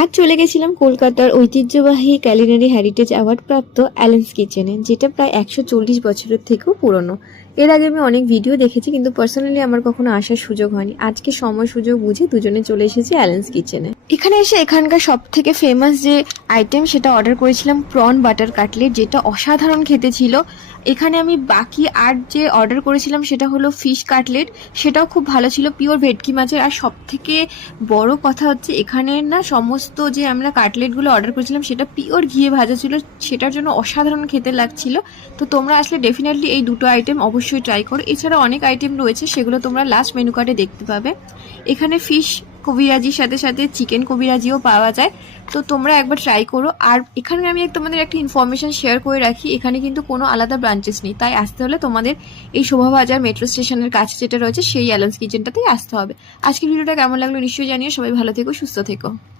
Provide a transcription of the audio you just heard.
আজ চলে গেছিলাম কলকাতার ঐতিহ্যবাহী ক্যালিনারি হেরিটেজ অ্যাওয়ার্ড প্রাপ্ত অ্যালেন্স কিচেনে, যেটা প্রায় 140 বছরের থেকেও পুরনো। এর আগে আমি অনেক ভিডিও দেখেছি, কিন্তু পার্সোনালি আমার কখনো আসার সুযোগ হয়নি। আজকে সময় সুযোগ বুঝে দুজনে চলে এসেছি অ্যালেন্স কিচেনে। এখানে এসে এখানকার সব থেকে ফেমাস যে আইটেম সেটা অর্ডার করেছিলাম প্রন বাটার কাটলেট, যেটা অসাধারণ খেতে ছিল। এখানে আমি বাকি আর যে অর্ডার করেছিলাম সেটা হলো ফিশ কাটলেট, সেটাও খুব ভালো ছিল, পিওর ভেটকি মাছের। আর সব থেকে বড় কথা হচ্ছে এখানের না সমস্ত যে আমরা কাটলেটগুলো অর্ডার করেছিলাম সেটা পিওর ঘিয়ে ভাজা ছিল, সেটার জন্য অসাধারণ খেতে লাগছিল। তো তোমরা আসলে ডেফিনেটলি এই দুটো আইটেম অবশ্যই ট্রাই করো। এছাড়া অনেক আইটেম রয়েছে, সেগুলো তোমরা লাস্ট মেনু কার্ডে দেখতে পাবে। এখানে ফিশ কবিরাজির সাথে সাথে চিকেন কবিরাজিও পাওয়া যায়, তো তোমরা একবার ট্রাই করো। আর এখানে আমি তোমাদের একটা ইনফরমেশন শেয়ার করে রাখি, এখানে কিন্তু কোনো আলাদা ব্রাঞ্চেস নেই, তাই আসতে হলে তোমাদের এই শোভাবাজার মেট্রো স্টেশনের কাছে যেটা রয়েছে সেই অ্যালেন্স কিচেনটাতেই আসতে হবে। আজকের ভিডিওটা কেমন লাগলো নিশ্চয়ই জানিও। সবাই ভালো থেকো, সুস্থ থেকো।